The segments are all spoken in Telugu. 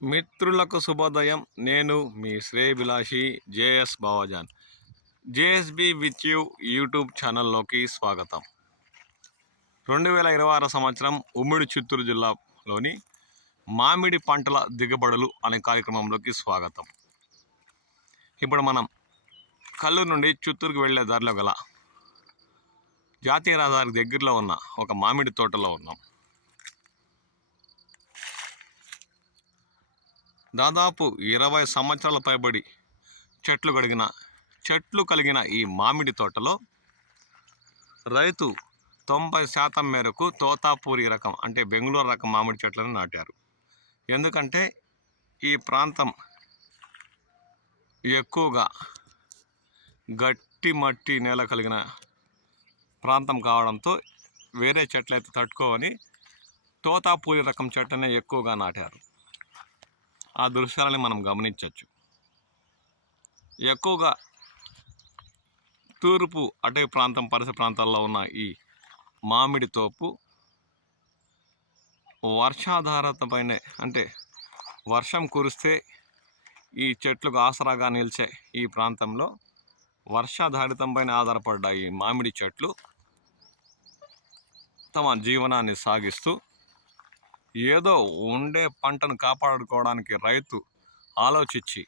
మిత్రులకు శుభోదయం. నేను మీ శ్రేయభిలాషి JS Bavajan. JSB with you YouTube ఛానల్లోకి స్వాగతం. 2026 సంవత్సరం ఉమ్మడి చిత్తూరు జిల్లాలోని మామిడి పంటల దిగుబడులు అనే కార్యక్రమంలోకి స్వాగతం. ఇప్పుడు మనం కల్లూరు నుండి చిత్తూరుకు వెళ్ళే దారిలో గల జాతీయ రహదారి దగ్గరలో ఉన్న ఒక మామిడి తోటలో ఉన్నాం. దాదాపు 20 సంవత్సరాల పైబడి చెట్లు కలిగిన ఈ మామిడి తోటలో రైతు 90% మేరకు తోతాపూరి రకం అంటే బెంగళూరు రకం మామిడి చెట్లను నాటారు. ఎందుకంటే ఈ ప్రాంతం ఎక్కువగా గట్టి మట్టి నేల కలిగిన ప్రాంతం కావడంతో వేరే చెట్లయితే తట్టుకోవని తోతాపూరి రకం చెట్లనే ఎక్కువగా నాటారు. ఆ దృశ్యాలని మనం గమనించవచ్చు. ఎక్కువగా తూర్పు అటవీ ప్రాంతం పరిసర ప్రాంతాల్లో ఉన్న ఈ మామిడి తోపు వర్షాధారతపైనే అంటే వర్షం కురిస్తే ఈ చెట్లకు ఆసరాగా నిలిచే ఈ ప్రాంతంలో వర్షాధారితంపైన ఆధారపడ్డ ఈ మామిడి చెట్లు తమ జీవనాన్ని సాగిస్తూ ఏదో ఉండే పంటను కాపాడుకోవడానికి రైతు ఆలోచించి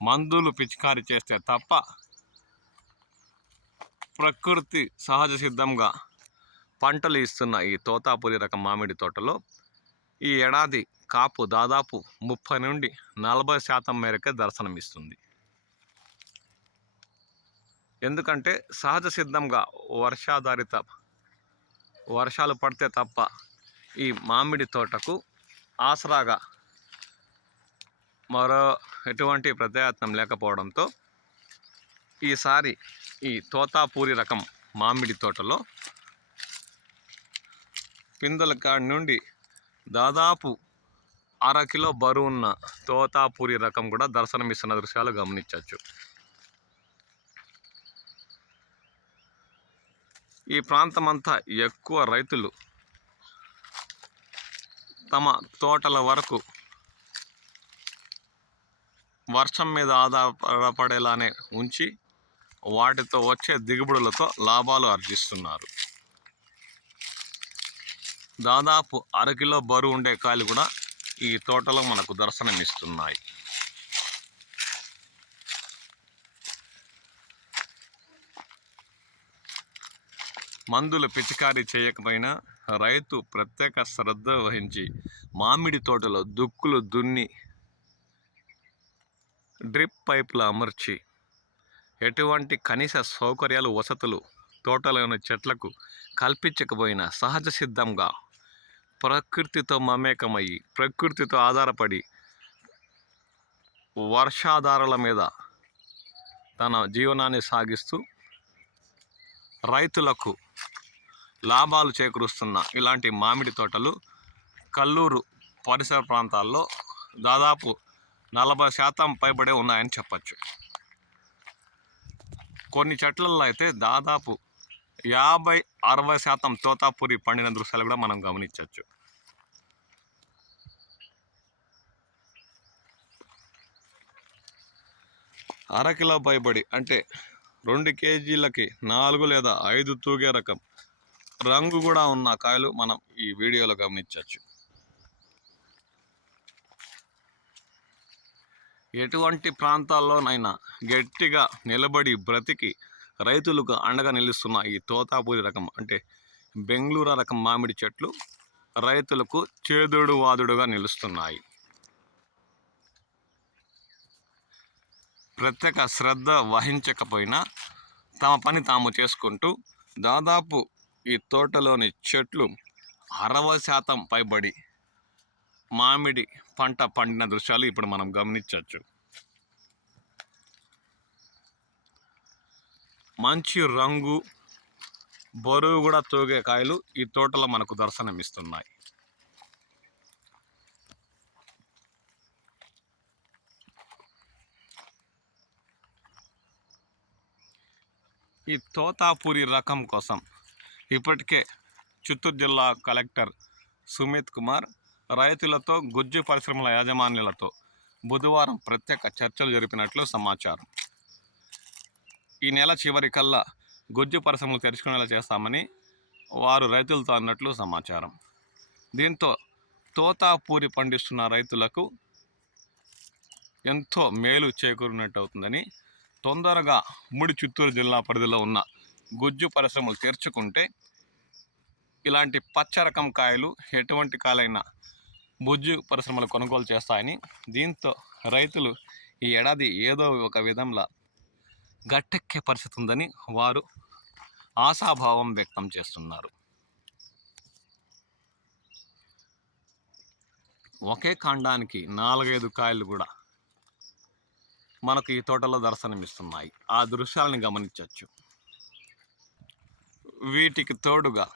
మందులు పిచికారీ చేస్తే తప్ప ప్రకృతి సహజ సిద్ధంగా పంటలు ఇస్తున్న ఈ తోతాపూరి రకం మామిడి తోటలో ఈ ఏడాది కాపు దాదాపు 30 నుండి 40% మేరకే దర్శనమిస్తుంది. ఎందుకంటే సహజ సిద్ధంగా వర్షాలు పడితే తప్ప ఈ మామిడి తోటకు ఆసరాగా మరో ఎటువంటి ప్రయత్నం లేకపోవడంతో ఈసారి ఈ తోతాపూరి రకం మామిడి తోటలో పిందెల కాడి నుండి దాదాపు 1/2 కిలో బరువున్న తోతాపూరి రకం కూడా దర్శనమిస్తున్న దృశ్యాలు గమనించవచ్చు. ఈ ప్రాంతమంతా ఎక్కువ రైతులు తమ తోటల వరకు వర్షం మీద ఆధారపడేలానే ఉంచి వాటితో వచ్చే దిగుబడులతో లాభాలు ఆర్జిస్తున్నారు. దాదాపు 1/2 కిలో బరువు ఉండే కాయలు కూడా ఈ తోటలో మనకు దర్శనమిస్తున్నాయి. మందులు పిచికారీ చేయకపోయినా రైతు ప్రత్యేక శ్రద్ధ వహించి మామిడి తోటలో దుక్కులు దున్ని డ్రిప్ పైపులు అమర్చి ఎటువంటి కనీస సౌకర్యాలు వసతులు తోటలోని చెట్లకు కల్పించకపోయినా సహజ సిద్ధంగా ప్రకృతితో మమేకమయ్యి ప్రకృతితో ఆధారపడి వర్షాధారాల మీద తన జీవనాన్ని సాగిస్తూ రైతులకు లాభాలు చేకూరుస్తున్న ఇలాంటి మామిడి తోటలు కల్లూరు పరిసర ప్రాంతాల్లో దాదాపు 40% పైబడే ఉన్నాయని చెప్పచ్చు. కొన్ని చెట్లలో అయితే దాదాపు 50-60% తోతాపూరి పండిన దృశ్యాలు కూడా మనం గమనించవచ్చు. అరకిలో పైబడి అంటే 2 కేజీలకి 4 లేదా 5 తూగే రకం రంగు కూడా ఉన్న కాయలు మనం ఈ వీడియోలో గమనించవచ్చు. ఎటువంటి ప్రాంతాల్లోనైనా గట్టిగా నిలబడి బ్రతికి రైతులకు అండగా నిలుస్తున్న ఈ తోతాపూరి రకం అంటే బెంగళూరు రకం మామిడి చెట్లు రైతులకు చేదుడు వాదుడుగా నిలుస్తున్నాయి. ప్రత్యేక శ్రద్ధ వహించకపోయినా తమ పని తాము చేసుకుంటూ దాదాపు ఈ తోటలోని చెట్లు 60% పైబడి మామిడి పంట పండిన దృశ్యాలు ఇప్పుడు మనం గమనించవచ్చు. మంచి రంగు బరువు కూడా తూగే కాయలు ఈ తోటలో మనకు దర్శనమిస్తున్నాయి. ఈ తోతాపూరి రకం కోసం ఇప్పటికే చిత్తూరు జిల్లా కలెక్టర్ సుమిత్ కుమార్ రైతులతో గుజ్జు పరిశ్రమల యాజమాన్యాలతో బుధవారం ప్రత్యేక చర్చలు జరిపినట్లు సమాచారం. ఈ నెల చివరికల్లా గుజ్జు పరిశ్రమలు తెరుచుకునేలా చేస్తామని వారు రైతులతో అన్నట్లు సమాచారం. దీంతో తోతాపూరి పండిస్తున్న రైతులకు ఎంతో మేలు చేకూరినట్టు అవుతుందని, తొందరగా ఉమ్మడి చిత్తూరు జిల్లా పరిధిలో ఉన్న గుజ్జు పరిశ్రమలు తెరుచుకుంటే ఇలాంటి పచ్చ రకం కాయలు ఎటువంటి కాయలైనా గుజ్జు పరిశ్రమలు కొనుగోలు చేస్తాయని, దీంతో రైతులు ఈ ఏడాది ఏదో ఒక విధంగా గట్టెక్కే పరిస్థితి ఉందని వారు ఆశాభావం వ్యక్తం చేస్తున్నారు. ఒకే కాండానికి 4-5 కాయలు కూడా మనకు ఈ తోటలో దర్శనమిస్తున్నాయి. ఆ దృశ్యాలను గమనించవచ్చు. వీటికి తోడుగా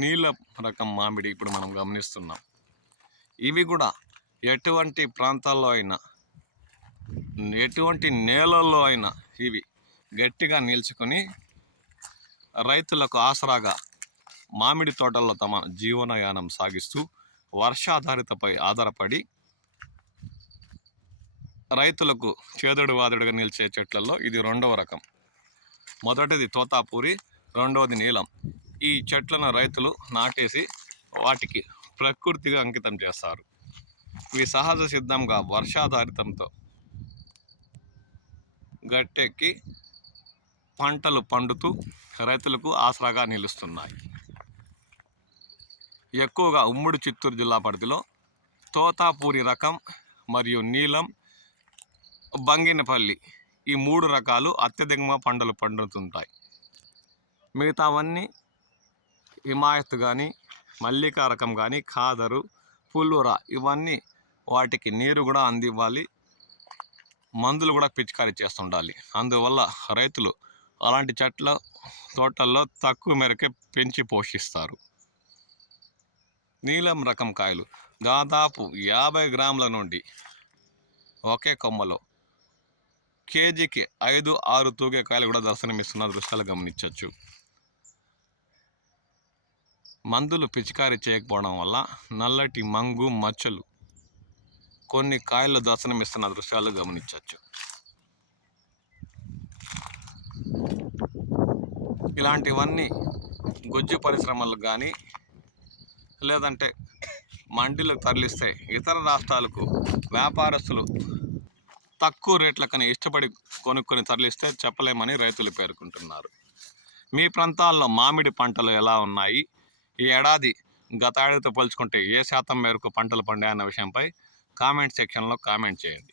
నీల రకం మామిడి ఇప్పుడు మనం గమనిస్తున్నాం. ఇవి కూడా ఎటువంటి ప్రాంతాల్లో అయినా, ఎటువంటి నేలల్లో అయినా ఇవి గట్టిగా నిల్చుకొని రైతులకు ఆసరాగా మామిడి తోటల్లో తమ జీవనయానం సాగిస్తూ వర్షాధారితపై ఆధారపడి రైతులకు చేదుడు వాదుడుగా నిలిచే చెట్లలో ఇది రెండవ రకం. మొదటిది తోతాపూరి, రెండవది నీలం. ఈ చెట్లను రైతులు నాటేసి వాటికి ప్రకృతిగా అంకితం చేస్తారు. ఇవి సహజ సిద్ధంగా వర్షాధారితంతో గట్టెక్కి పంటలు పండుతూ రైతులకు ఆసరాగా నిలుస్తున్నాయి. ఎక్కువగా ఉమ్మడి చిత్తూరు జిల్లా పరిధిలో తోతాపూరి రకం మరియు నీలం, బంగినపల్లి ఈ 3 రకాలు అత్యధికంగా పంటలు పండుతుంటాయి. మిగతావన్నీ హిమాయత్ కానీ, మల్లికా రకం కానీ, ఖాదరు, పుల్లూరా ఇవన్నీ వాటికి నీరు కూడా అందివ్వాలి, మందులు కూడా పిచికారీ చేస్తుండాలి. అందువల్ల రైతులు అలాంటి చెట్ల తోటల్లో తక్కువ మేరకే పెంచి పోషిస్తారు. నీలం రకం కాయలు దాదాపు 50 గ్రాముల నుండి ఒకే కొమ్మలో కేజీకి 5-6 తూగే కాయలు కూడా దర్శనమిస్తున్న దృశ్యాలు గమనించవచ్చు. మందులు పిచికారీ చేయకపోవడం వల్ల నల్లటి మంగు మచ్చలు కొన్ని కాయలు దర్శనమిస్తున్న దృశ్యాలు గమనించవచ్చు. ఇలాంటివన్నీ గుజ్జు పరిశ్రమలకు కానీ లేదంటే మండీలకు తరలిస్తే ఇతర రాష్ట్రాలకు వ్యాపారస్తులు తక్కువ రేట్లకని ఇష్టపడి కొనుక్కొని తరలిస్తే చెప్పలేమని రైతులు పేర్కొంటున్నారు. మీ ప్రాంతాల్లో మామిడి పంటలు ఎలా ఉన్నాయి? ఈ ఏడాది గత ఏడాదితో పోల్చుకుంటే ఏ శాతం మేరకు పంటలు పండాయన్న విషయంపై కామెంట్ సెక్షన్లో కామెంట్ చేయండి.